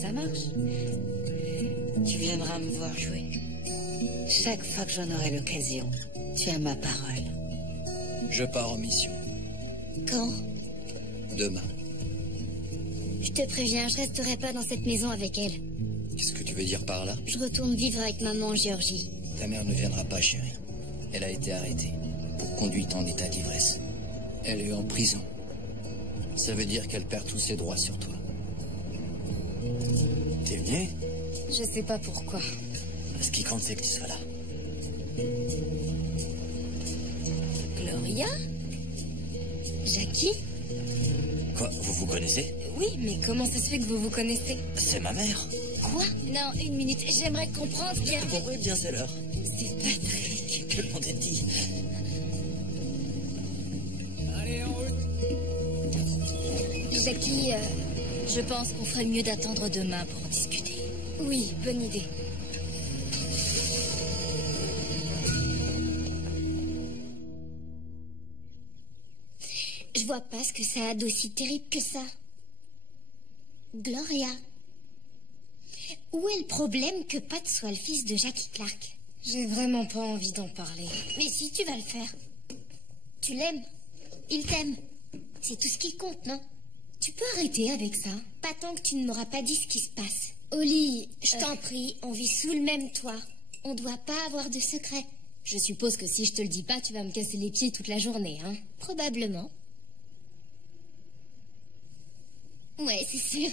Ça marche. Tu viendras me voir jouer. Chaque fois que j'en aurai l'occasion, tu as ma parole. Je pars en mission. Quand? Demain. Je te préviens, je resterai pas dans cette maison avec elle. Qu'est-ce que tu veux dire par là? Je retourne vivre avec maman en Géorgie. Ta mère ne viendra pas, chérie. Elle a été arrêtée pour conduite en état d'ivresse. Elle est en prison. Ça veut dire qu'elle perd tous ses droits sur toi. T'es venu? Je sais pas pourquoi. Ce qui compte, c'est que tu sois là. Gloria? Jackie? Quoi, vous vous connaissez? Oui, mais comment ça se fait que vous vous connaissez? C'est ma mère. Quoi? Non, une minute, j'aimerais comprendre bien. Bon, oui, bien, c'est l'heure. C'est Patrick. Que le monde est dit. Allez, en route. Jackie, Je pense qu'on ferait mieux d'attendre demain pour en discuter. oui, bonne idée. Je vois pas ce que ça a d'aussi terrible que ça. Gloria. Où est le problème que Pat soit le fils de Jackie Clark? J'ai vraiment pas envie d'en parler. Mais si, tu vas le faire. Tu l'aimes. Il t'aime. C'est tout ce qui compte, non? Tu peux arrêter avec ça. Pas tant que tu ne m'auras pas dit ce qui se passe. Oli, je t'en prie, on vit sous le même toit. On doit pas avoir de secret. Je suppose que si je te le dis pas, tu vas me casser les pieds toute la journée, hein? Probablement. Ouais, c'est sûr.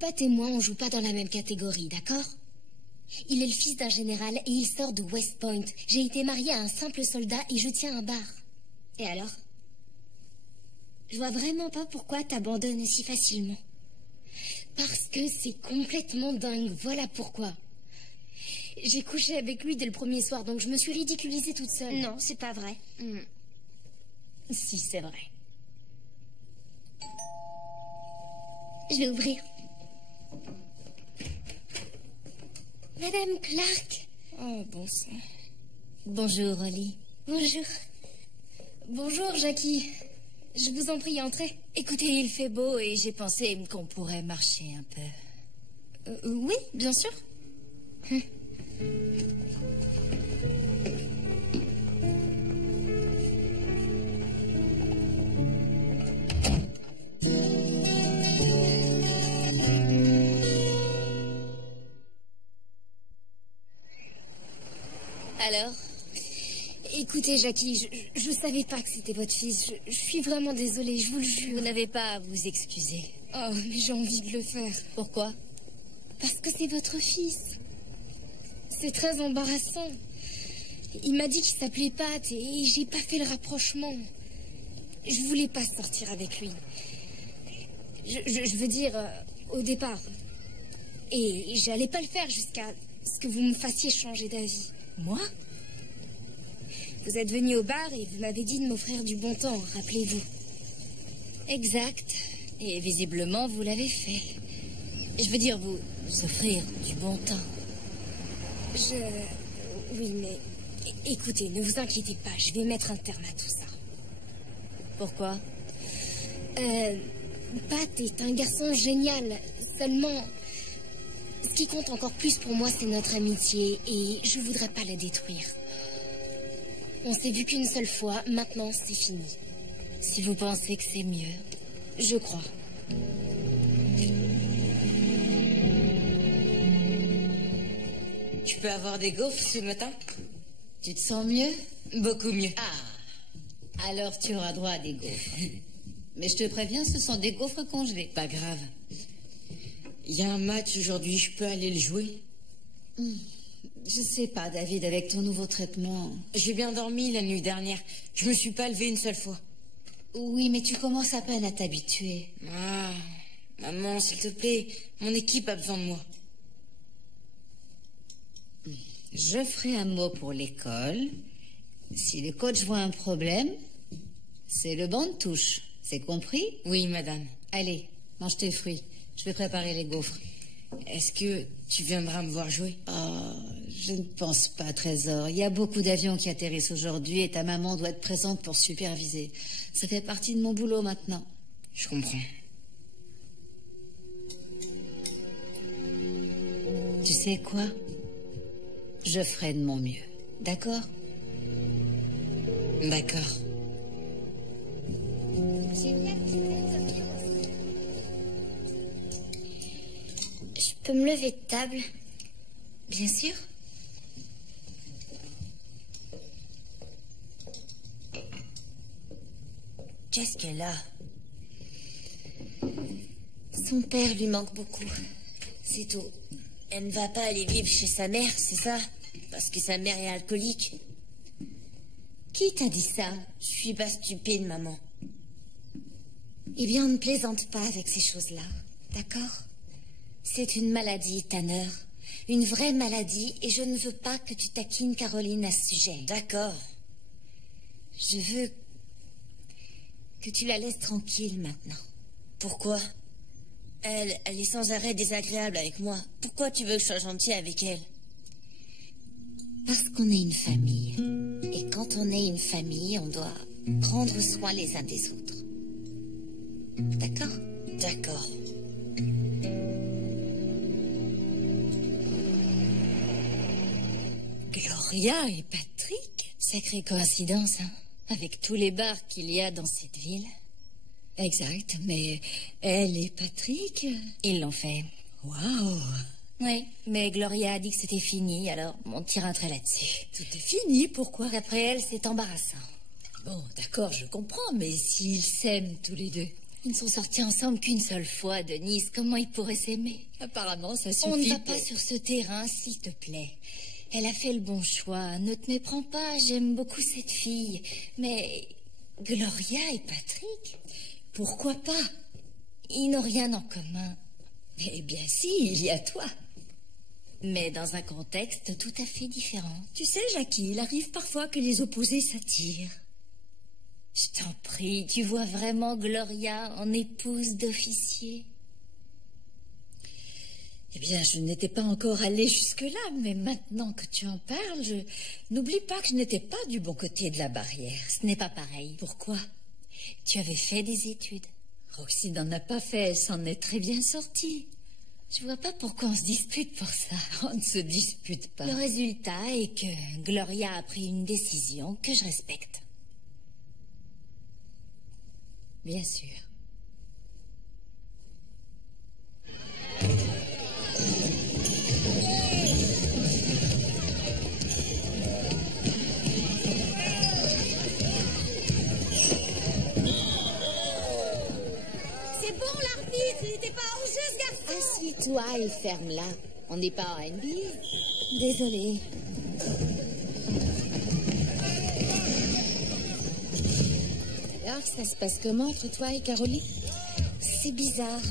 Pat et moi, on joue pas dans la même catégorie, d'accord? Il est le fils d'un général et il sort de West Point. J'ai été mariée à un simple soldat et je tiens un bar. Et alors? Je vois vraiment pas pourquoi t'abandonnes si facilement. Parce que c'est complètement dingue, voilà pourquoi. J'ai couché avec lui dès le premier soir, donc je me suis ridiculisée toute seule. Non, c'est pas vrai. Si, c'est vrai. Je vais ouvrir. Madame Clark. Oh, bon sang. Bonjour, Oli. Bonjour. Bonjour, Jackie. Je vous en prie, entrez. Écoutez, il fait beau et j'ai pensé qu'on pourrait marcher un peu. Oui, bien sûr. Alors? Écoutez, Jackie, je savais pas que c'était votre fils. Je suis vraiment désolée, je vous le jure. Vous n'avez pas à vous excuser. Oh, mais j'ai envie de le faire. Pourquoi? Parce que c'est votre fils. C'est très embarrassant. Il m'a dit qu'il s'appelait Pat et j'ai pas fait le rapprochement. Je voulais pas sortir avec lui. Je veux dire, au départ. Et j'allais pas le faire jusqu'à ce que vous me fassiez changer d'avis. Moi? Vous êtes venu au bar et vous m'avez dit de m'offrir du bon temps, rappelez-vous. Exact. Et visiblement, vous l'avez fait. Je veux dire, vous offrir du bon temps. Oui, mais... Écoutez, ne vous inquiétez pas, je vais mettre un terme à tout ça. Pourquoi? Pat est un garçon génial. Seulement, ce qui compte encore plus pour moi, c'est notre amitié. Et je voudrais pas la détruire. On s'est vu qu'une seule fois, maintenant c'est fini. Si vous pensez que c'est mieux. Je crois. Tu peux avoir des gaufres ce matin? Tu te sens mieux? Beaucoup mieux. Ah, alors tu auras droit à des gaufres. Mais je te préviens, ce sont des gaufres congelées. Pas grave. Il y a un match aujourd'hui, je peux aller le jouer? Je sais pas, David, avec ton nouveau traitement. J'ai bien dormi la nuit dernière. Je me suis pas levée une seule fois. Oui, mais tu commences à peine à t'habituer. Ah, maman, s'il te plaît, mon équipe a besoin de moi. Je ferai un mot pour l'école. Si le coach voit un problème, c'est le banc de touche. C'est compris? Oui, madame. Allez, mange tes fruits. Je vais préparer les gaufres. Est-ce que tu viendras me voir jouer? Je ne pense pas, Trésor. Il y a beaucoup d'avions qui atterrissent aujourd'hui et ta maman doit être présente pour superviser. Ça fait partie de mon boulot maintenant. Je comprends. Tu sais quoi? Je ferai de mon mieux. D'accord? D'accord. Je peux me lever de table? Bien sûr. Qu'est-ce qu'elle a? Son père lui manque beaucoup. C'est tout. Elle ne va pas aller vivre chez sa mère, c'est ça? Parce que sa mère est alcoolique. Qui t'a dit ça? Je suis pas stupide, maman. Eh bien, on ne plaisante pas avec ces choses-là, d'accord? C'est une maladie, Tanner. Une vraie maladie, et je ne veux pas que tu taquines Caroline à ce sujet. D'accord. Je veux que tu la laisses tranquille maintenant. Pourquoi? Elle est sans arrêt désagréable avec moi. Pourquoi tu veux que je sois gentille avec elle? Parce qu'on est une famille. Et quand on est une famille, on doit prendre soin les uns des autres. D'accord? D'accord. Gloria et Patrick? Sacrée coïncidence, hein? Avec tous les bars qu'il y a dans cette ville. Exact, mais elle et Patrick... Ils l'ont fait. Waouh! Oui, mais Gloria a dit que c'était fini, alors on tire un trait là-dessus. Tout est fini, pourquoi? D'après elle, c'est embarrassant. Bon, d'accord, je comprends, mais s'ils s'aiment tous les deux... Ils ne sont sortis ensemble qu'une seule fois, Denise. Comment ils pourraient s'aimer? Apparemment, ça suffit. On ne va pas sur ce terrain, s'il te plaît. Elle a fait le bon choix. Ne te méprends pas, j'aime beaucoup cette fille. Mais Gloria et Patrick? Pourquoi pas? Ils n'ont rien en commun. Eh bien si, il y a toi. Mais dans un contexte tout à fait différent. Tu sais, Jackie, il arrive parfois que les opposés s'attirent. Je t'en prie, tu vois vraiment Gloria en épouse d'officier? Eh bien, je n'étais pas encore allée jusque-là, mais maintenant que tu en parles, n'oublie pas que je n'étais pas du bon côté de la barrière. Ce n'est pas pareil. Pourquoi? Tu avais fait des études. Roxy n'en a pas fait, elle s'en est très bien sortie. Je vois pas pourquoi on se dispute pour ça. On ne se dispute pas. Le résultat est que Gloria a pris une décision que je respecte. Bien sûr. C'est bon, l'arbitre, il n'était pas hors jeu, ce garçon. Assieds-toi et ferme-la. On n'est pas en NBA. Désolée. Alors, ça se passe comment entre toi et Caroline? C'est bizarre.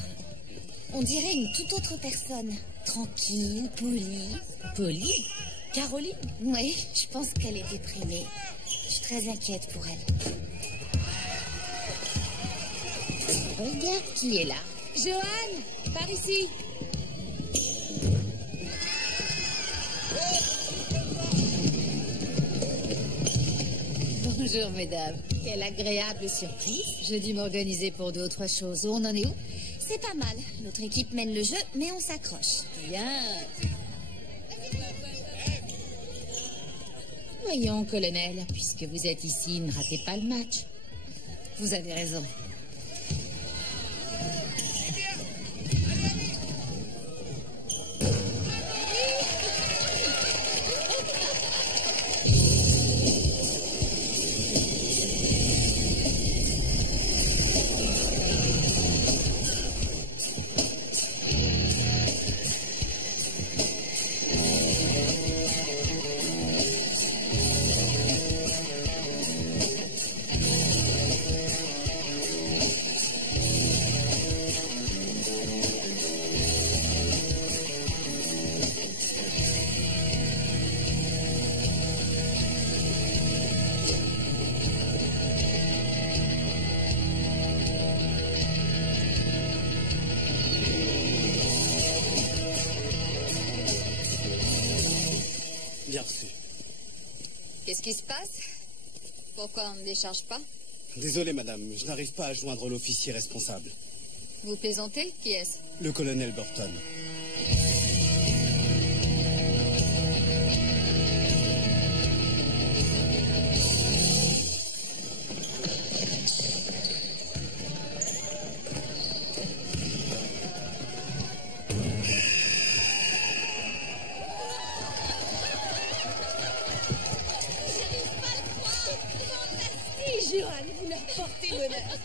On dirait une toute autre personne. Tranquille, polie. Polie? Caroline? Oui, je pense qu'elle est déprimée. Je suis très inquiète pour elle. Regarde qui est là. Johan, par ici. Bonjour, mesdames. Quelle agréable surprise. J'ai dû m'organiser pour 2 ou 3 choses. On en est où? C'est pas mal. Notre équipe mène le jeu, mais on s'accroche. Bien. Voyons, colonel, puisque vous êtes ici, ne ratez pas le match. Vous avez raison. qui se passe? Pourquoi on ne décharge pas? Désolé, madame, je n'arrive pas à joindre l'officier responsable. Vous plaisantez? Qui est-ce? Le colonel Burton. Johan, vous leur portez bonheur.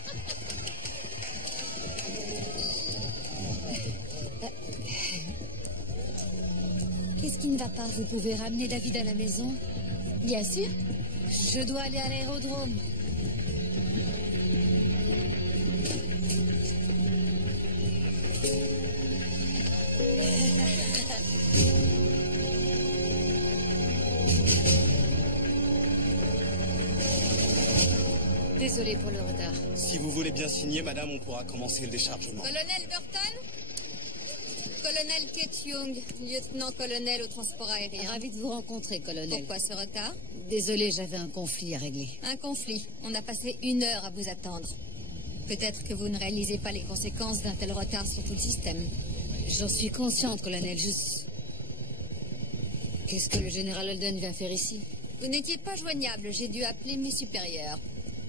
Qu'est-ce qui ne va pas? Vous pouvez ramener David à la maison? Bien sûr. Je dois aller à l'aérodrome. Désolée pour le retard. Si vous voulez bien signer, madame, on pourra commencer le déchargement. Colonel Burton? Colonel Kate Young, lieutenant-colonel au transport aérien. Ravi de vous rencontrer, colonel. Pourquoi ce retard? Désolée, j'avais un conflit à régler. Un conflit. On a passé 1 heure à vous attendre. Peut-être que vous ne réalisez pas les conséquences d'un tel retard sur tout le système. J'en suis consciente, colonel. Qu'est-ce que le général Holden vient faire ici? Vous n'étiez pas joignable. J'ai dû appeler mes supérieurs.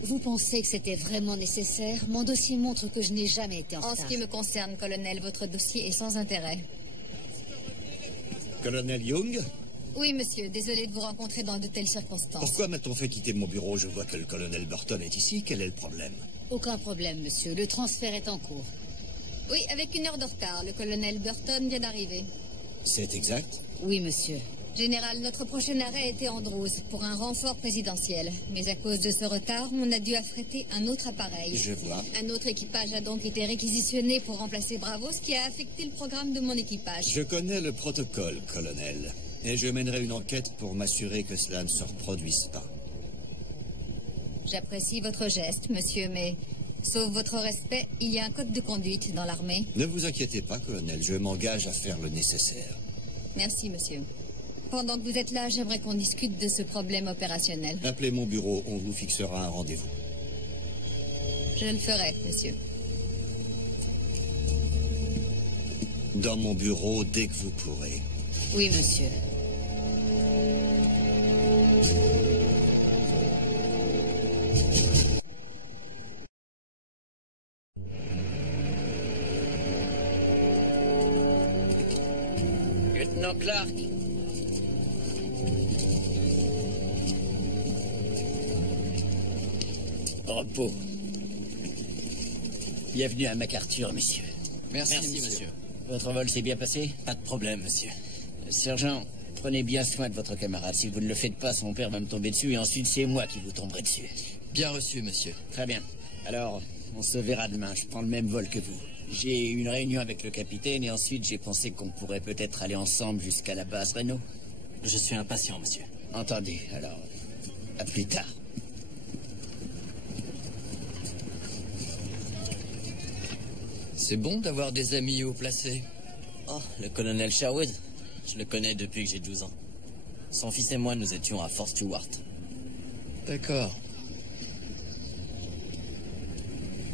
Vous pensez que c'était vraiment nécessaire? Mon dossier montre que je n'ai jamais été en retard. En ce qui me concerne, colonel, votre dossier est sans intérêt. Colonel Young? Oui, monsieur. Désolé de vous rencontrer dans de telles circonstances. Pourquoi m'a-t-on fait quitter mon bureau? Je vois que le colonel Burton est ici. Quel est le problème? Aucun problème, monsieur. Le transfert est en cours. Oui, avec 1 heure de retard. Le colonel Burton vient d'arriver. C'est exact? Oui, monsieur. Général, notre prochain arrêt était Andrews pour un renfort présidentiel. Mais à cause de ce retard, on a dû affréter un autre appareil. Je vois. Un autre équipage a donc été réquisitionné pour remplacer Bravo, ce qui a affecté le programme de mon équipage. Je connais le protocole, colonel. Et je mènerai une enquête pour m'assurer que cela ne se reproduise pas. J'apprécie votre geste, monsieur, mais... sauf votre respect, il y a un code de conduite dans l'armée. Ne vous inquiétez pas, colonel. Je m'engage à faire le nécessaire. Merci, monsieur. Pendant que vous êtes là, j'aimerais qu'on discute de ce problème opérationnel. Appelez mon bureau, on vous fixera un rendez-vous. Je le ferai, monsieur. Dans mon bureau, dès que vous pourrez. Oui, monsieur. Lieutenant Clark. Repos. Bienvenue à MacArthur, messieurs. Merci, monsieur. Votre vol s'est bien passé? Pas de problème, monsieur. Sergent, prenez bien soin de votre camarade. Si vous ne le faites pas, son père va me tomber dessus et ensuite c'est moi qui vous tomberai dessus. Bien reçu, monsieur. Très bien. Alors, on se verra demain. Je prends le même vol que vous. J'ai une réunion avec le capitaine et ensuite j'ai pensé qu'on pourrait peut-être aller ensemble jusqu'à la base Renault. Je suis impatient, monsieur. Entendu. Alors, à plus tard. C'est bon d'avoir des amis haut placés. Oh, le colonel Sherwood. Je le connais depuis que j'ai 12 ans. Son fils et moi, nous étions à Fort Stewart. D'accord.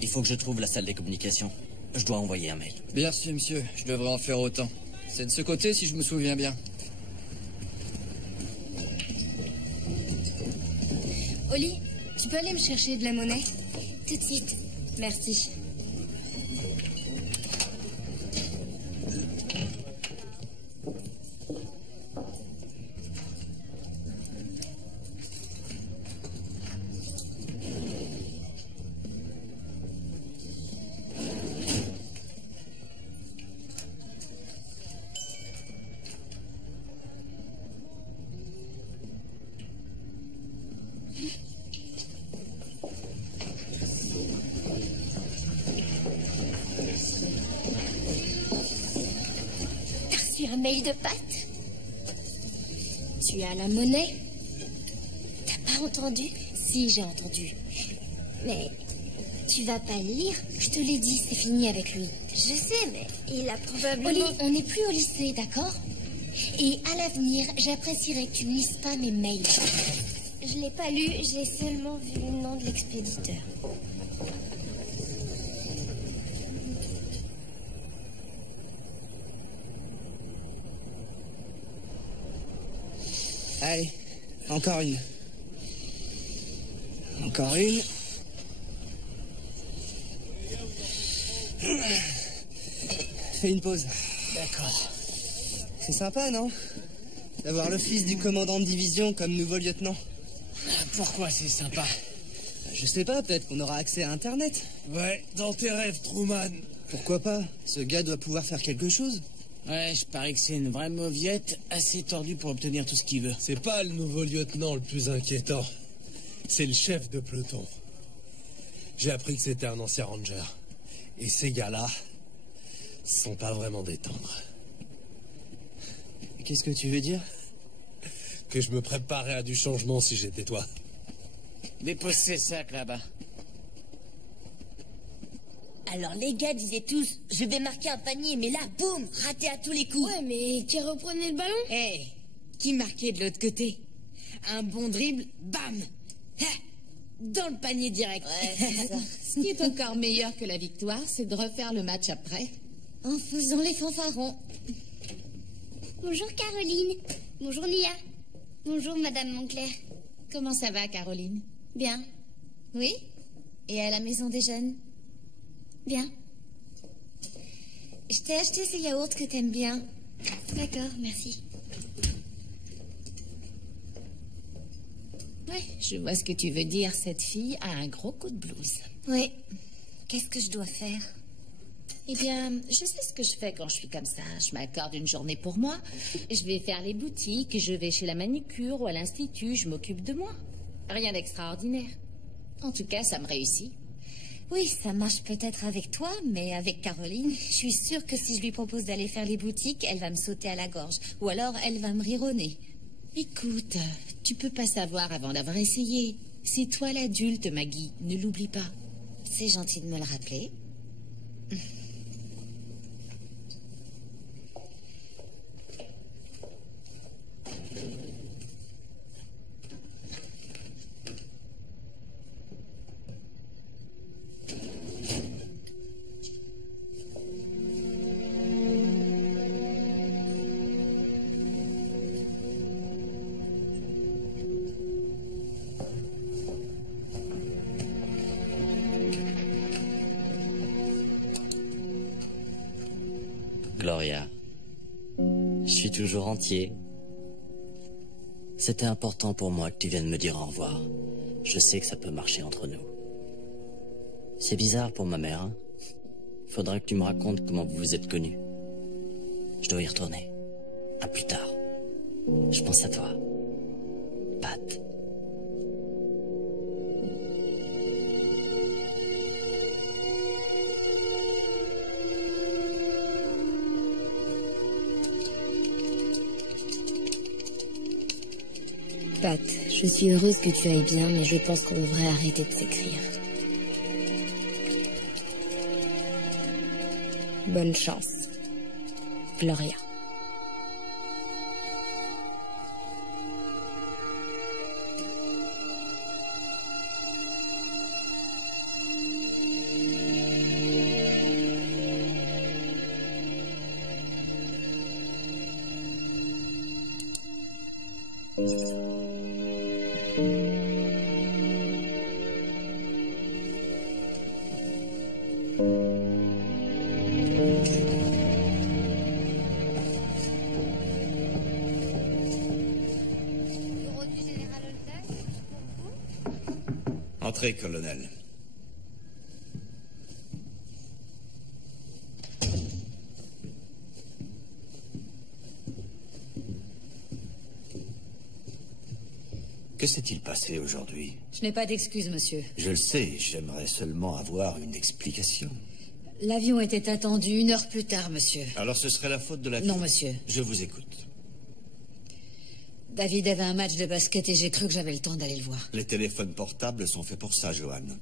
Il faut que je trouve la salle des communications. Je dois envoyer un mail. Bien sûr, monsieur. Je devrais en faire autant. C'est de ce côté, si je me souviens bien. Oli, tu peux aller me chercher de la monnaie? Tout de suite. Merci. Un mail de Pat? Tu as la monnaie? T'as pas entendu? Si, j'ai entendu. Mais tu vas pas le lire? Je te l'ai dit, c'est fini avec lui. Je sais, mais il a probablement... Oli, on n'est plus au lycée, d'accord? Et à l'avenir, j'apprécierais que tu ne lises pas mes mails. Je l'ai pas lu, j'ai seulement vu le nom de l'expéditeur. Allez, encore une. Encore une. Fais une pause. D'accord. C'est sympa, non? D'avoir le fils du commandant de division comme nouveau lieutenant. Pourquoi c'est sympa? Je sais pas, peut-être qu'on aura accès à Internet. Ouais, dans tes rêves, Truman. Pourquoi pas? Ce gars doit pouvoir faire quelque chose. Ouais, je parie que c'est une vraie mauviette, assez tordue pour obtenir tout ce qu'il veut. C'est pas le nouveau lieutenant le plus inquiétant. C'est le chef de peloton. J'ai appris que c'était un ancien ranger. Et ces gars-là sont pas vraiment des tendres. Qu'est-ce que tu veux dire? Que je me préparais à du changement si j'étais toi. Dépose ces sacs là-bas. Alors les gars disaient tous, je vais marquer un panier, mais là, boum, raté à tous les coups. Ouais, mais qui reprenait le ballon? Hé, qui marquait de l'autre côté? Un bon dribble, bam, dans le panier direct. Ouais, c'est ça. Ce qui est encore meilleur que la victoire, c'est de refaire le match après. En faisant les fanfarons. Bonjour Caroline. Bonjour Nia. Bonjour Madame Moncler. Comment ça va, Caroline? Bien. Oui? Et à la maison des jeunes? Bien. Je t'ai acheté ces yaourts que t'aimes bien. D'accord, merci. Ouais, je vois ce que tu veux dire. Cette fille a un gros coup de blues. Oui. Qu'est-ce que je dois faire? Eh bien, je sais ce que je fais quand je suis comme ça. Je m'accorde une journée pour moi. Je vais faire les boutiques, je vais chez la manucure ou à l'institut, je m'occupe de moi. Rien d'extraordinaire. En tout cas, ça me réussit. Oui, ça marche peut-être avec toi, mais avec Caroline, je suis sûre que si je lui propose d'aller faire les boutiques, elle va me sauter à la gorge. Ou alors, elle va me rironner. Écoute, tu peux pas savoir avant d'avoir essayé. C'est toi l'adulte, Maggie. Ne l'oublie pas. C'est gentil de me le rappeler. Gloria, je suis toujours entier. C'était important pour moi que tu viennes me dire au revoir. Je sais que ça peut marcher entre nous. C'est bizarre pour ma mère, hein? Faudra que tu me racontes comment vous vous êtes connus. Je dois y retourner. À plus tard. Je pense à toi. Pat. Pat, je suis heureuse que tu ailles bien, mais je pense qu'on devrait arrêter de s'écrire. Bonne chance. Gloria. Entrez, colonel. Que s'est-il passé aujourd'hui? Je n'ai pas d'excuses, monsieur. Je le sais, j'aimerais seulement avoir une explication. L'avion était attendu 1 heure plus tard, monsieur. Alors ce serait la faute de l'avion? Non, monsieur. Je vous écoute. David avait un match de basket et j'ai cru que j'avais le temps d'aller le voir. Les téléphones portables sont faits pour ça, Joanne.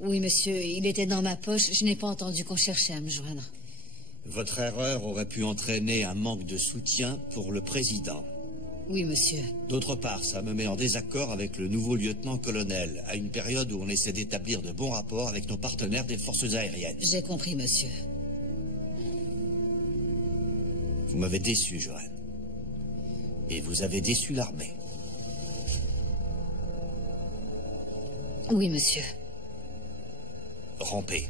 Oui, monsieur, il était dans ma poche. Je n'ai pas entendu qu'on cherchait à me joindre. Votre erreur aurait pu entraîner un manque de soutien pour le président. Oui, monsieur. D'autre part, ça me met en désaccord avec le nouveau lieutenant-colonel, à une période où on essaie d'établir de bons rapports avec nos partenaires des forces aériennes. J'ai compris, monsieur. Vous m'avez déçu, Joanne. Et vous avez déçu l'armée. Oui, monsieur. Rampez.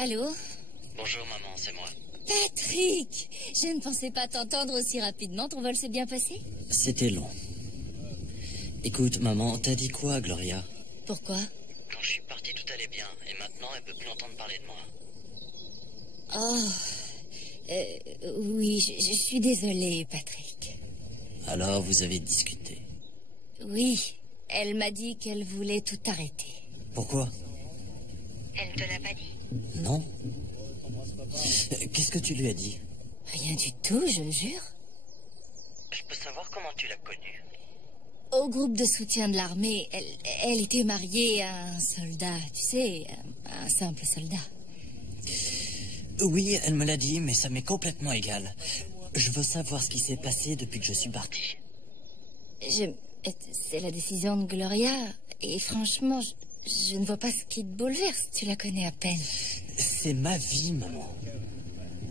Allô? Bonjour maman, c'est moi. Patrick! Je ne pensais pas t'entendre aussi rapidement. Ton vol s'est bien passé? C'était long. Écoute, maman, t'as dit quoi, Gloria? Pourquoi? Quand je suis parti, tout allait bien. Et maintenant, elle peut plus entendre parler de moi. Oui, je suis désolée, Patrick. Alors, vous avez discuté? Oui, elle m'a dit qu'elle voulait tout arrêter. Pourquoi? Elle te l'a pas dit? Non. Qu'est-ce que tu lui as dit? Rien du tout, je jure. Je peux savoir comment tu l'as connue? Au groupe de soutien de l'armée, elle était mariée à un soldat, tu sais, un simple soldat. Oui, elle me l'a dit, mais ça m'est complètement égal. Je veux savoir ce qui s'est passé depuis que je suis parti. C'est la décision de Gloria, et franchement, je ne vois pas ce qui te bouleverse, tu la connais à peine. C'est ma vie, maman.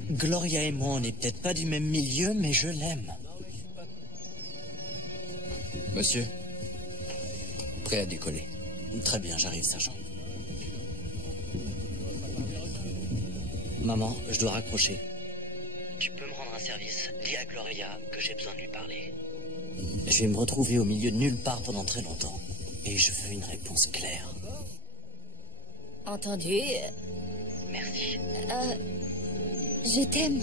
Gloria et moi, on n'est peut-être pas du même milieu, mais je l'aime. Monsieur, prêt à décoller. Très bien, j'arrive, sergent. Maman, je dois raccrocher. Tu peux me rendre un service? Dis à Gloria que j'ai besoin de lui parler. Je vais me retrouver au milieu de nulle part pendant très longtemps. Et je veux une réponse claire. Entendu. Merci. Je t'aime.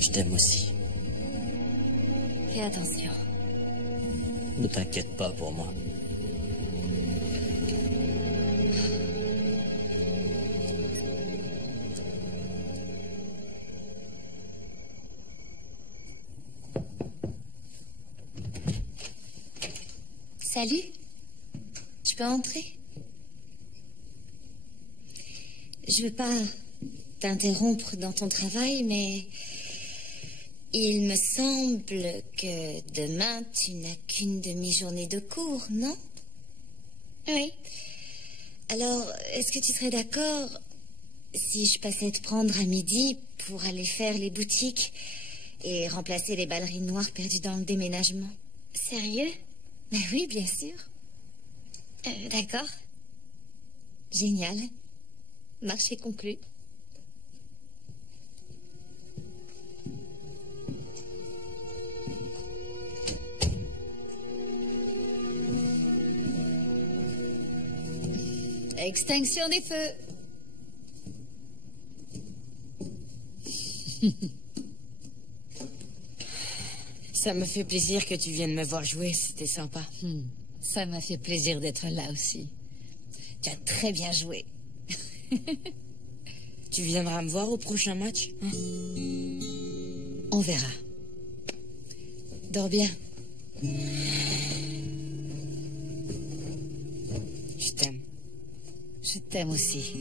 Je t'aime aussi. Fais attention. Ne t'inquiète pas pour moi. Salut. Tu peux entrer? Je veux pas t'interrompre dans ton travail, mais il me semble que demain, tu n'as qu'une demi-journée de cours, non? Oui. Alors, est-ce que tu serais d'accord si je passais te prendre à midi pour aller faire les boutiques et remplacer les ballerines noires perdues dans le déménagement? Sérieux? Ben oui, bien sûr. D'accord. Génial. Marché conclu. Extinction des feux. Ça me fait plaisir que tu viennes me voir jouer, c'était sympa. Ça m'a fait plaisir d'être là aussi. Tu as très bien joué. Tu viendras me voir au prochain match, hein? On verra. Dors bien. Je t'aime. Je t'aime aussi.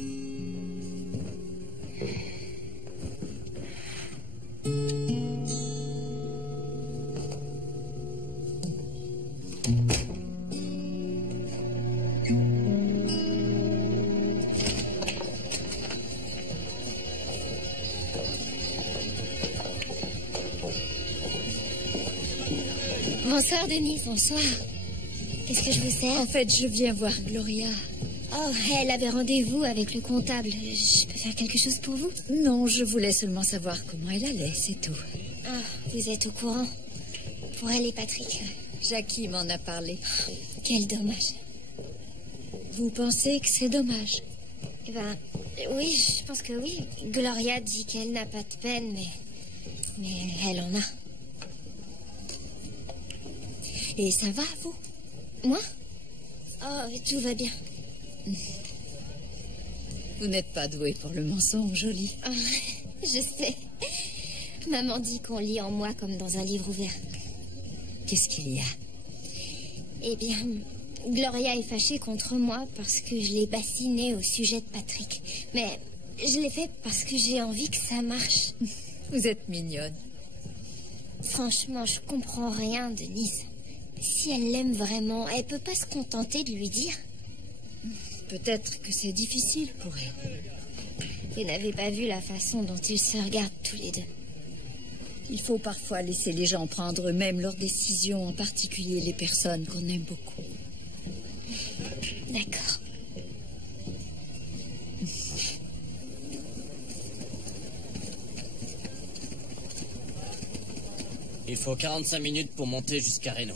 Bonsoir, Denise. Bonsoir. Qu'est-ce que je vous sers? En fait, je viens voir Gloria. Oh, elle avait rendez-vous avec le comptable. Je peux faire quelque chose pour vous? Non, je voulais seulement savoir comment elle allait, c'est tout. Ah, vous êtes au courant? Pour elle et Patrick. Jackie m'en a parlé. Quel dommage. Vous pensez que c'est dommage? Eh ben, oui, je pense que oui. Gloria dit qu'elle n'a pas de peine, mais elle en a. Et ça va, vous? Moi? Oh, tout va bien. Vous n'êtes pas doué pour le mensonge, Jolie. Ah, je sais. Maman dit qu'on lit en moi comme dans un livre ouvert. Qu'est-ce qu'il y a? Eh bien, Gloria est fâchée contre moi parce que je l'ai bassinée au sujet de Patrick. Mais je l'ai fait parce que j'ai envie que ça marche. Vous êtes mignonne. Franchement, je comprends rien, Denise. Si elle l'aime vraiment, elle peut pas se contenter de lui dire. Peut-être que c'est difficile pour elle. Vous n'avez pas vu la façon dont ils se regardent tous les deux. Il faut parfois laisser les gens prendre eux-mêmes leurs décisions, en particulier les personnes qu'on aime beaucoup. D'accord. Il faut 45 minutes pour monter jusqu'à Reno.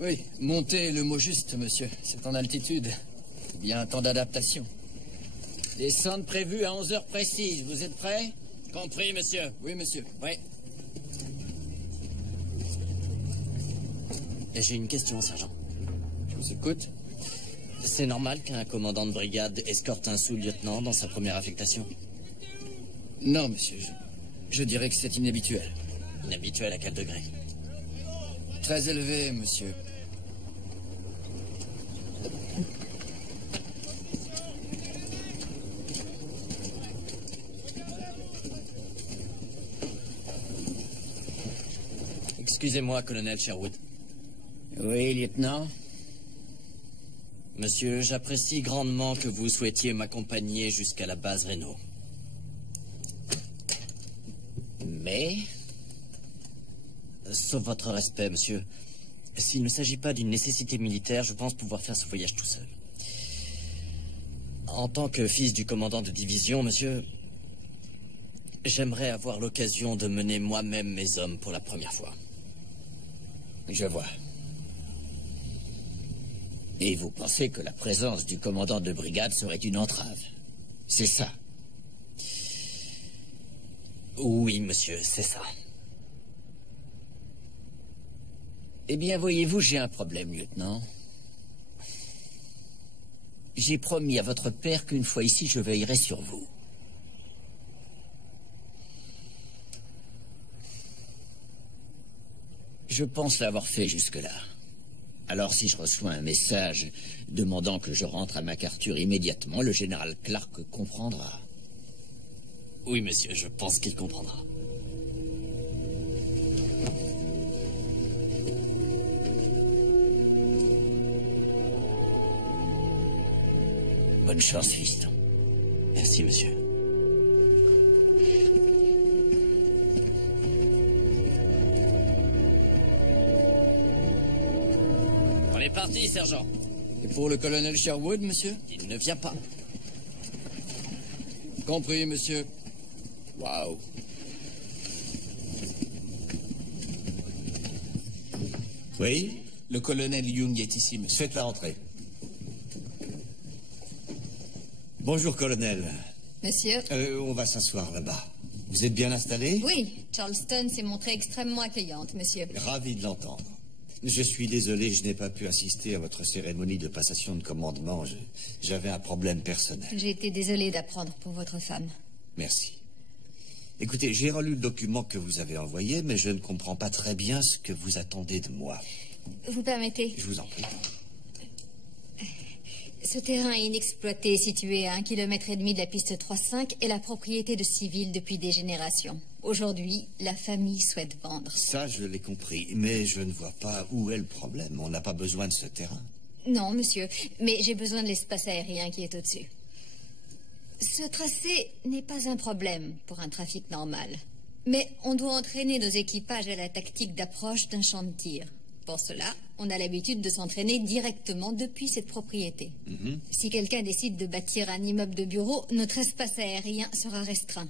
Oui, monter est le mot juste, monsieur. C'est en altitude. Il y a un temps d'adaptation. Descente prévue à 11 heures précises. Vous êtes prêts? Compris, monsieur. Oui, monsieur. Oui. J'ai une question, sergent. Je vous écoute. C'est normal qu'un commandant de brigade escorte un sous-lieutenant dans sa première affectation? Non, monsieur. Je dirais que c'est inhabituel. Inhabituel à quel degré? Très élevé, monsieur. Excusez-moi, colonel Sherwood. Oui, lieutenant. Monsieur, j'apprécie grandement que vous souhaitiez m'accompagner jusqu'à la base Reno. Mais... Sauf votre respect, monsieur. S'il ne s'agit pas d'une nécessité militaire, je pense pouvoir faire ce voyage tout seul. En tant que fils du commandant de division, monsieur, j'aimerais avoir l'occasion de mener moi-même mes hommes pour la première fois. Je vois. Et vous pensez que la présence du commandant de brigade serait une entrave? C'est ça? Oui, monsieur, c'est ça. Eh bien, voyez-vous, j'ai un problème, lieutenant. J'ai promis à votre père qu'une fois ici, je veillerai sur vous. Je pense l'avoir fait jusque-là. Alors, si je reçois un message demandant que je rentre à MacArthur immédiatement, le général Clark comprendra. Oui, monsieur, je pense qu'il comprendra. Bonne chance, fiston. Merci, monsieur. On est parti, sergent. Et pour le colonel Sherwood, monsieur? Il ne vient pas. Compris, monsieur. Waouh. Oui? Le colonel Young est ici, monsieur. Faites la rentrée. Bonjour, colonel. Monsieur? On va s'asseoir là-bas. Vous êtes bien installé? Oui, Charleston s'est montrée extrêmement accueillante, monsieur. Ravi de l'entendre. Je suis désolé, je n'ai pas pu assister à votre cérémonie de passation de commandement. J'avais un problème personnel. J'ai été désolée d'apprendre pour votre femme. Merci. Écoutez, j'ai relu le document que vous avez envoyé, mais je ne comprends pas très bien ce que vous attendez de moi. Vous permettez? Je vous en prie. Ce terrain inexploité, situé à 1,5 km de la piste 3-5, est la propriété de civils depuis des générations. Aujourd'hui, la famille souhaite vendre. Ça, je l'ai compris, mais je ne vois pas où est le problème. On n'a pas besoin de ce terrain. Non, monsieur, mais j'ai besoin de l'espace aérien qui est au-dessus. Ce tracé n'est pas un problème pour un trafic normal. Mais on doit entraîner nos équipages à la tactique d'approche d'un champ de tir. Pour cela, on a l'habitude de s'entraîner directement depuis cette propriété. Si quelqu'un décide de bâtir un immeuble de bureau, notre espace aérien sera restreint.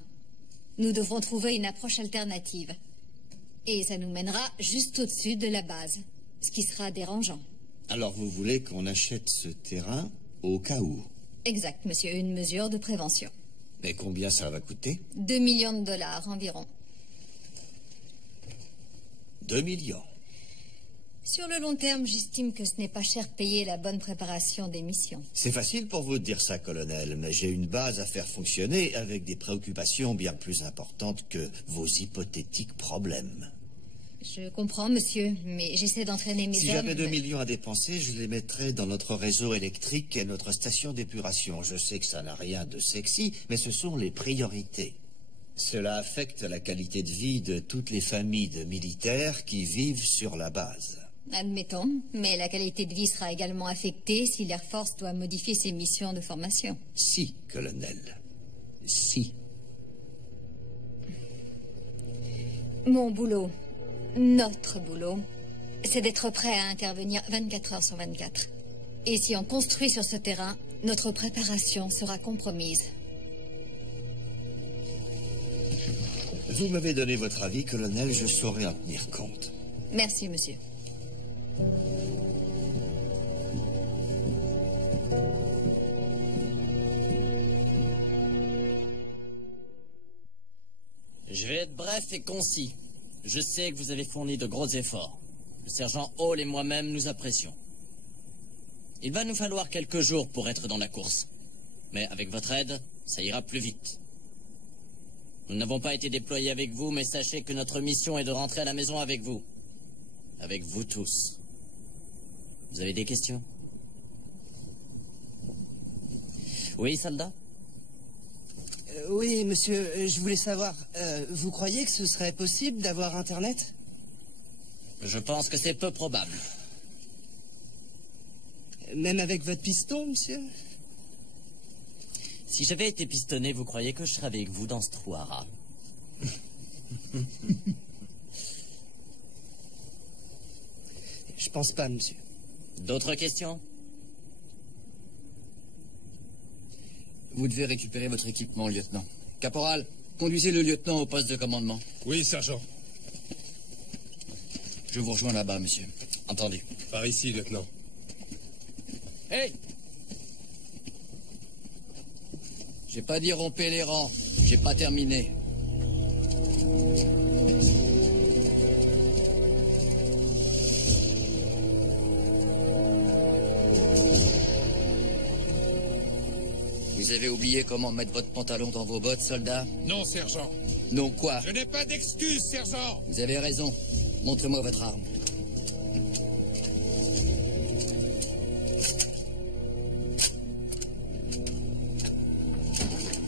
Nous devrons trouver une approche alternative. Et ça nous mènera juste au-dessus de la base, ce qui sera dérangeant. Alors vous voulez qu'on achète ce terrain au cas où? Exact, monsieur, une mesure de prévention. Et combien ça va coûter? 2 millions de dollars environ. 2 millions. Sur le long terme, j'estime que ce n'est pas cher payé la bonne préparation des missions. C'est facile pour vous de dire ça, colonel, mais j'ai une base à faire fonctionner avec des préoccupations bien plus importantes que vos hypothétiques problèmes. Je comprends, monsieur, mais j'essaie d'entraîner mes hommes... Si j'avais 2 millions à dépenser, je les mettrais dans notre réseau électrique et notre station d'épuration. Je sais que ça n'a rien de sexy, mais ce sont les priorités. Cela affecte la qualité de vie de toutes les familles de militaires qui vivent sur la base. Admettons, mais la qualité de vie sera également affectée si l'Air Force doit modifier ses missions de formation. Si, colonel. Si. Mon boulot, notre boulot, c'est d'être prêt à intervenir 24 heures sur 24. Et si on construit sur ce terrain, notre préparation sera compromise. Vous m'avez donné votre avis, colonel, je saurai en tenir compte. Merci, monsieur. Je vais être bref et concis. Je sais que vous avez fourni de gros efforts. Le sergent Hall et moi-même nous apprécions. Il va nous falloir quelques jours pour être dans la course. Mais avec votre aide, ça ira plus vite. Nous n'avons pas été déployés avec vous, mais sachez que notre mission est de rentrer à la maison avec vous. Avec vous tous. Vous avez des questions? Oui, soldat? Oui, monsieur, je voulais savoir, vous croyez que ce serait possible d'avoir Internet? Je pense que c'est peu probable. Même avec votre piston, monsieur? Si j'avais été pistonné, vous croyez que je serais avec vous dans ce trou à rats? Je pense pas, monsieur. D'autres questions? Vous devez récupérer votre équipement, lieutenant. Caporal, conduisez le lieutenant au poste de commandement. Oui, sergent. Je vous rejoins là-bas, monsieur. Entendu. Par ici, lieutenant. Hey! J'ai pas dit rompez les rangs. J'ai pas terminé. Vous avez oublié comment mettre votre pantalon dans vos bottes, soldat? Non, sergent. Non, quoi? Je n'ai pas d'excuse, sergent. Vous avez raison. Montrez-moi votre arme.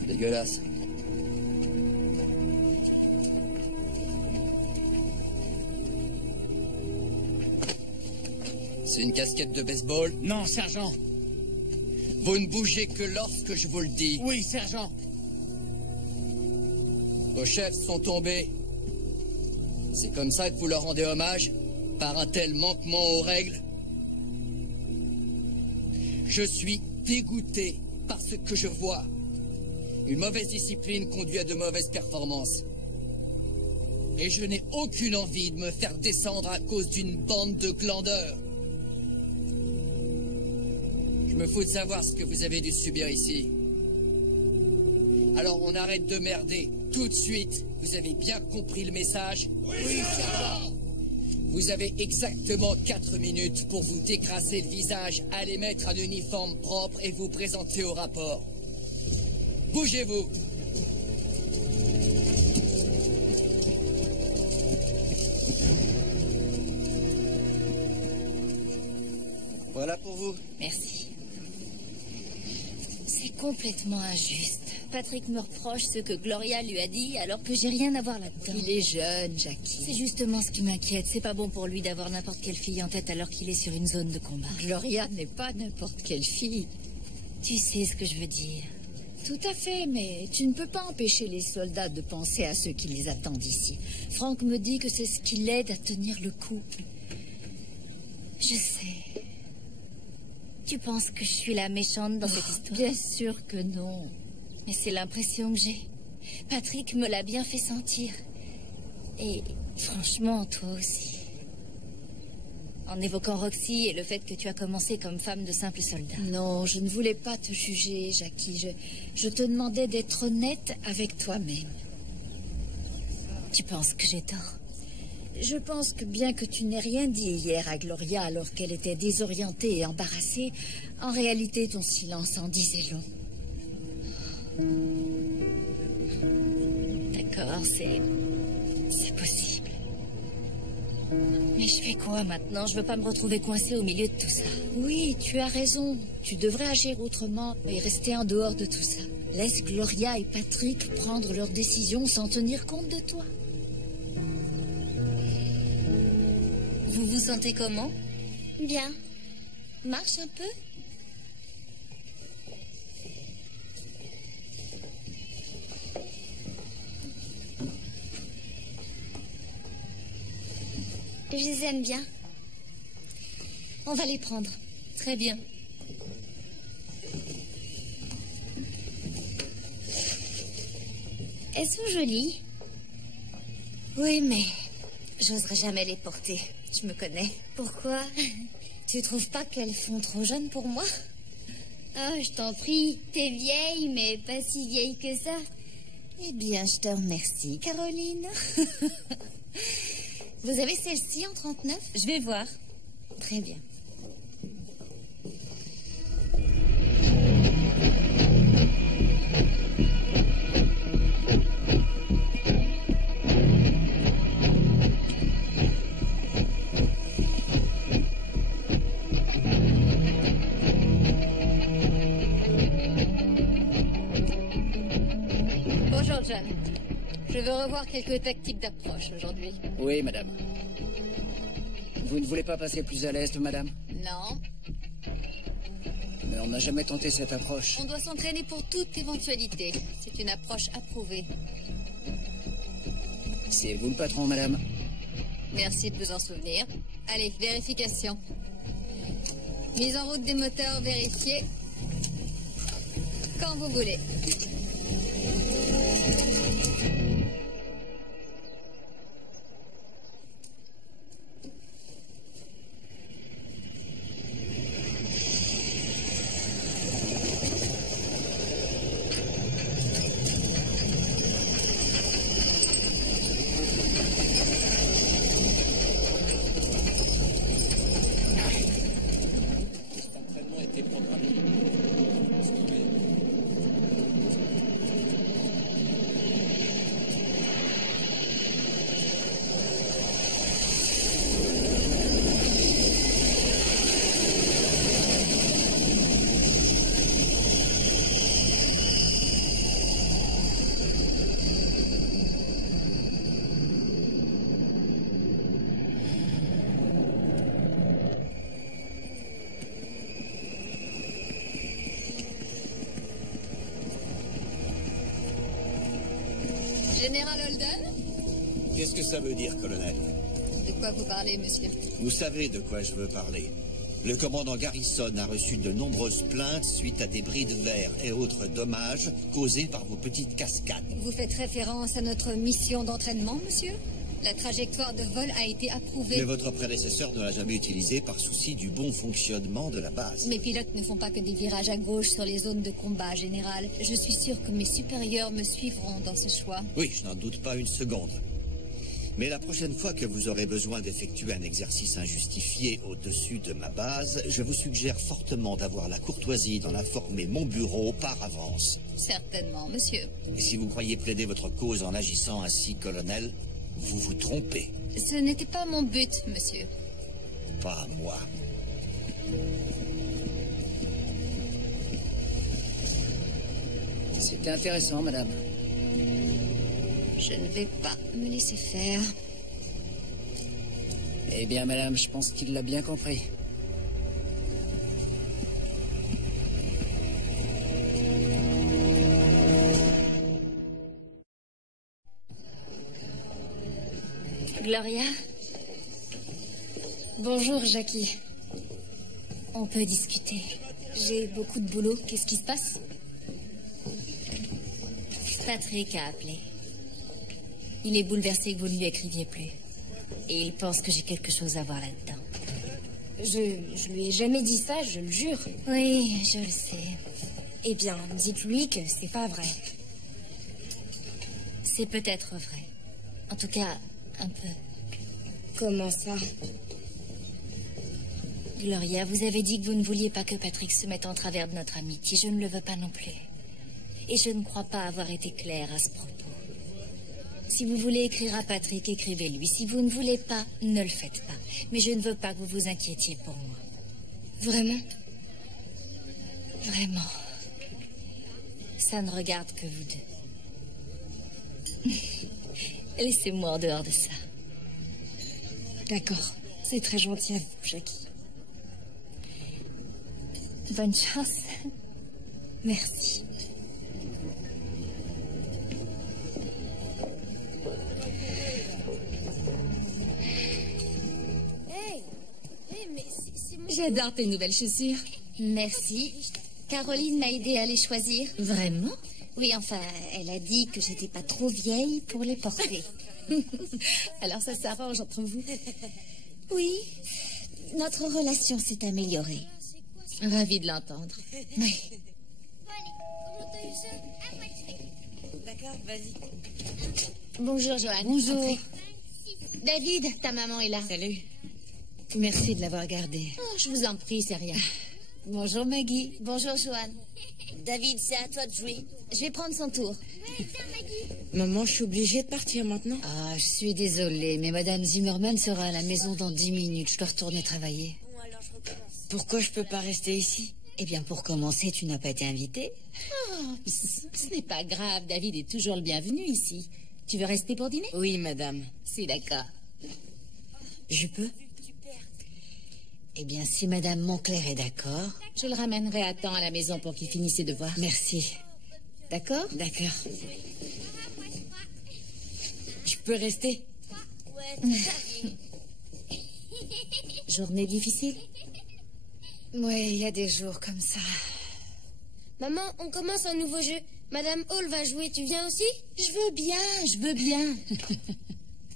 Dégueulasse. C'est une casquette de baseball? Non, sergent. Vous ne bougez que lorsque je vous le dis. Oui, sergent. Vos chefs sont tombés. C'est comme ça que vous leur rendez hommage? Par un tel manquement aux règles? Je suis dégoûté par ce que je vois. Une mauvaise discipline conduit à de mauvaises performances. Et je n'ai aucune envie de me faire descendre à cause d'une bande de glandeurs. Je me fous de savoir ce que vous avez dû subir ici. Alors on arrête de merder, tout de suite. Vous avez bien compris le message? Oui, sergent. Vous avez exactement 4 minutes pour vous décrasser le visage, aller mettre un uniforme propre et vous présenter au rapport. Bougez-vous. Voilà pour vous. Merci. C'est complètement injuste. Patrick me reproche ce que Gloria lui a dit alors que j'ai rien à voir là-dedans. Il est jeune, Jackie. C'est justement ce qui m'inquiète. C'est pas bon pour lui d'avoir n'importe quelle fille en tête alors qu'il est sur une zone de combat. Gloria n'est pas n'importe quelle fille. Tu sais ce que je veux dire. Tout à fait, mais tu ne peux pas empêcher les soldats de penser à ceux qui les attendent ici. Franck me dit que c'est ce qui l'aide à tenir le coup. Je sais. Tu penses que je suis la méchante dans cette histoire? Bien sûr que non. Mais c'est l'impression que j'ai. Patrick me l'a bien fait sentir. Et franchement, toi aussi. En évoquant Roxy et le fait que tu as commencé comme femme de simple soldat. Non, je ne voulais pas te juger, Jackie. Je te demandais d'être honnête avec toi-même. Tu penses que j'ai tort? Je pense que bien que tu n'aies rien dit hier à Gloria alors qu'elle était désorientée et embarrassée, en réalité ton silence en disait long. D'accord, c'est possible. Mais je fais quoi maintenant? Je veux pas me retrouver coincée au milieu de tout ça. Oui, tu as raison. Tu devrais agir autrement et rester en dehors de tout ça. Laisse Gloria et Patrick prendre leurs décisions sans tenir compte de toi. Vous vous sentez comment? Bien. Marche un peu. Je les aime bien. On va les prendre. Très bien. Elles sont jolies. Oui, mais j'oserais jamais les porter. Je me connais. Pourquoi? Tu trouves pas qu'elles font trop jeunes pour moi? Oh, je t'en prie. T'es vieille, mais pas si vieille que ça. Eh bien, je te remercie, Caroline. Vous avez celle-ci en 39? Je vais voir. Très bien. Bonjour, John. Je veux revoir quelques tactiques d'approche aujourd'hui. Oui, madame. Vous ne voulez pas passer plus à l'est, madame? Non. Mais on n'a jamais tenté cette approche. On doit s'entraîner pour toute éventualité. C'est une approche approuvée. C'est vous le patron, madame? Merci de vous en souvenir. Allez, vérification. Mise en route des moteurs vérifiée. Quand vous voulez. Général Holden? Qu'est-ce que ça veut dire, colonel? De quoi vous parlez, monsieur? Vous savez de quoi je veux parler. Le commandant Garrison a reçu de nombreuses plaintes suite à des bris de verre et autres dommages causés par vos petites cascades. Vous faites référence à notre mission d'entraînement, monsieur? La trajectoire de vol a été approuvée. Mais votre prédécesseur ne l'a jamais utilisé par souci du bon fonctionnement de la base. Mes pilotes ne font pas que des virages à gauche sur les zones de combat, général. Je suis sûr que mes supérieurs me suivront dans ce choix. Oui, je n'en doute pas une seconde. Mais la prochaine fois que vous aurez besoin d'effectuer un exercice injustifié au-dessus de ma base, je vous suggère fortement d'avoir la courtoisie d'en informer mon bureau par avance. Certainement, monsieur. Et si vous croyez plaider votre cause en agissant ainsi, colonel, vous vous trompez. Ce n'était pas mon but, monsieur. Pas moi. C'était intéressant, madame. Je ne vais pas me laisser faire. Eh bien, madame, je pense qu'il l'a bien compris. Gloria? Bonjour, Jackie. On peut discuter. J'ai beaucoup de boulot. Qu'est-ce qui se passe? Patrick a appelé. Il est bouleversé que vous ne lui écriviez plus. Et il pense que j'ai quelque chose à voir là-dedans. Je lui ai jamais dit ça, je le jure. Oui, je le sais. Eh bien, dites-lui que c'est pas vrai. C'est peut-être vrai. En tout cas, un peu. Comment ça? Gloria, vous avez dit que vous ne vouliez pas que Patrick se mette en travers de notre amitié. Je ne le veux pas non plus. Et je ne crois pas avoir été claire à ce propos. Si vous voulez écrire à Patrick, écrivez-lui. Si vous ne voulez pas, ne le faites pas. Mais je ne veux pas que vous vous inquiétiez pour moi. Vraiment? Vraiment. Ça ne regarde que vous deux. Laissez-moi en dehors de ça. D'accord. C'est très gentil à vous, Jackie. Bonne chance. Merci. J'adore tes nouvelles chaussures. Merci. Caroline m'a aidée à les choisir. Vraiment? Oui, enfin, elle a dit que j'étais pas trop vieille pour les porter. Alors ça s'arrange entre vous? Oui. Notre relation s'est améliorée. Ravie de l'entendre. Oui. D'accord, vas-y. Bonjour, Joanne. Bonjour. David, ta maman est là. Salut. Merci de l'avoir gardé. Oh, je vous en prie, c'est rien. Bonjour Maggie. Bonjour, Joanne. David, c'est à toi de jouer. Je vais prendre son tour. Maman, je suis obligée de partir maintenant. Ah, je suis désolée, mais Madame Zimmerman sera à la maison dans 10 minutes. Je dois retourner travailler. Bon, alors je recommence. Pourquoi je peux pas rester ici? Eh bien, pour commencer, tu n'as pas été invitée. Oh, ce n'est pas grave, David est toujours le bienvenu ici. Tu veux rester pour dîner? Oui, madame. C'est d'accord. Je peux? Eh bien, si Madame Moncler est d'accord... Je le ramènerai à temps à la maison pour qu'il finisse ses devoirs. Merci. D'accord? D'accord. Je peux rester? Journée difficile? Oui, il y a des jours comme ça. Maman, on commence un nouveau jeu. Madame Hall va jouer, tu viens aussi? Je veux bien.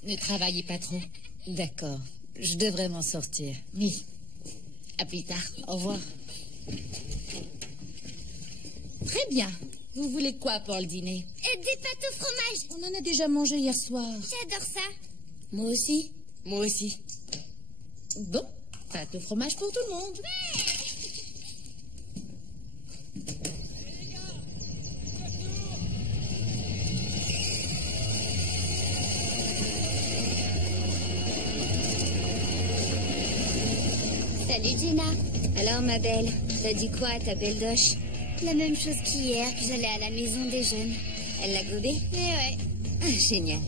Ne travaillez pas trop. D'accord. Je devrais m'en sortir. Oui. À plus tard. Au revoir. Très bien. Vous voulez quoi pour le dîner? Des pâtes au fromage. On en a déjà mangé hier soir. J'adore ça. Moi aussi. Moi aussi. Bon, pâtes au fromage pour tout le monde. Salut Jenna. Alors ma belle, t'as dit quoi à ta belle doche? La même chose qu'hier, que j'allais à la maison des jeunes. Elle l'a gobé? Eh ouais. Ah, génial.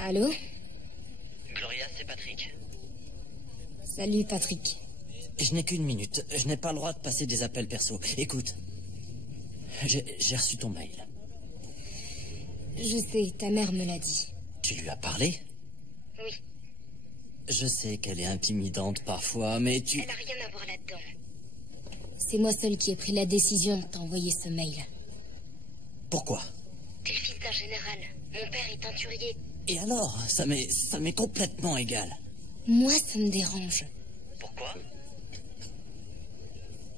Allô? Gloria, c'est Patrick. Salut Patrick. Je n'ai qu'une minute. Je n'ai pas le droit de passer des appels perso. Écoute, j'ai reçu ton mail. Je sais, ta mère me l'a dit. Tu lui as parlé? Oui. Je sais qu'elle est intimidante parfois, mais tu... Elle n'a rien à voir là-dedans. C'est moi seul qui ai pris la décision de t'envoyer ce mail. Pourquoi? T'es le fils d'un général. Mon père est teinturier. Et alors? Ça m'est complètement égal. Moi, ça me dérange. Pourquoi?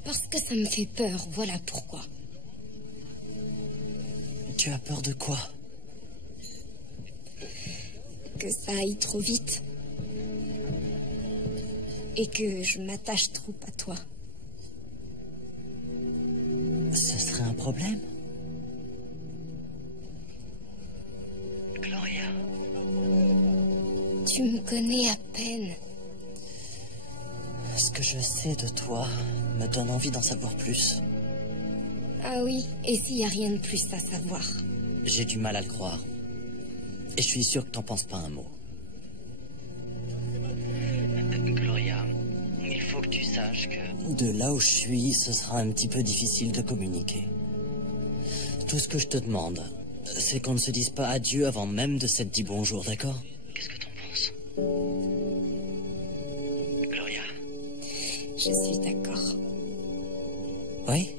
Parce que ça me fait peur, voilà pourquoi. Tu as peur de quoi? Que ça aille trop vite. Et que je m'attache trop à toi. Ce serait un problème? Gloria. Tu me connais à peine. Ce que je sais de toi me donne envie d'en savoir plus. Ah oui, et s'il n'y a rien de plus à savoir? J'ai du mal à le croire. Et je suis sûr que t'en penses pas un mot. Gloria, il faut que tu saches que... De là où je suis, ce sera un petit peu difficile de communiquer. Tout ce que je te demande, c'est qu'on ne se dise pas adieu avant même de s'être dit bonjour, d'accord? Qu'est-ce que t'en penses? Gloria? Je suis d'accord. Oui?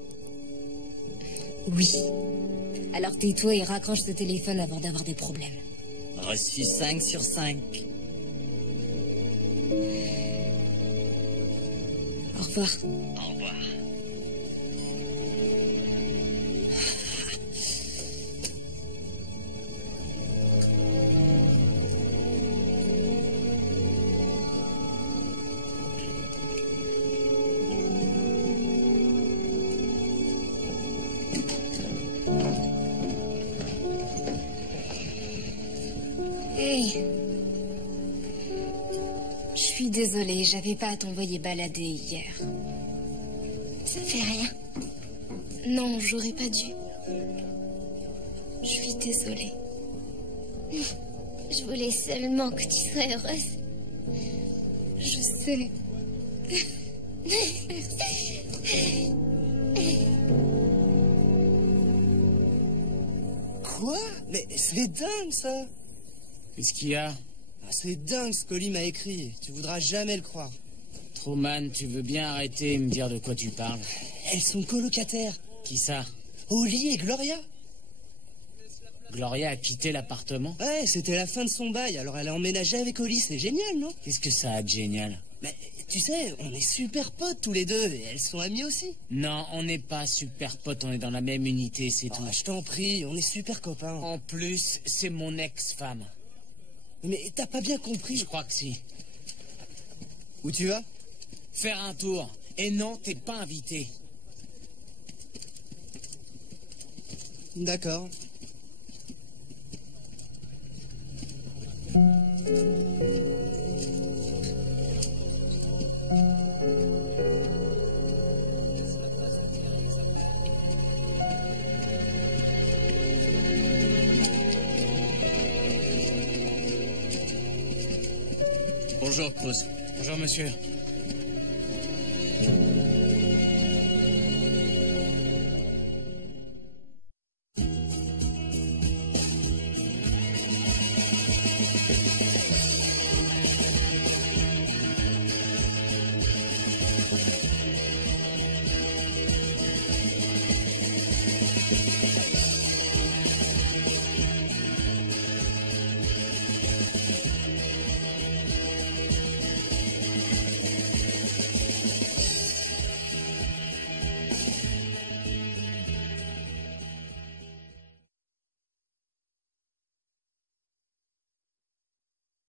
Oui. Alors tais-toi et raccroche ce téléphone avant d'avoir des problèmes. Reçu 5 sur 5. Au revoir. Au revoir. Hey. Je suis désolée, j'avais pas à t'envoyer balader hier. Ça fait rien. Non, j'aurais pas dû. Je suis désolée. Je voulais seulement que tu sois heureuse. Je sais. Quoi? Mais c'est dingue, ça! Qu'est-ce qu'il y a? Ah, c'est dingue ce qu'Oli m'a écrit. Tu voudras jamais le croire. Truman, tu veux bien arrêter et me dire de quoi tu parles? Elles sont colocataires. Qui ça? Oli et Gloria. Gloria a quitté l'appartement? Ouais, c'était la fin de son bail, alors elle a emménagé avec Oli. C'est génial, non? Qu'est-ce que ça a de génial? Mais tu sais, on est super potes tous les deux, et elles sont amies aussi. Non, on n'est pas super potes, on est dans la même unité, c'est tout. Je t'en prie, on est super copains. En plus, c'est mon ex-femme. Mais t'as pas bien compris. Je crois que si. Où tu vas? Faire un tour. Et non, t'es pas invité. D'accord. Bonjour, Cruz. Bonjour, monsieur.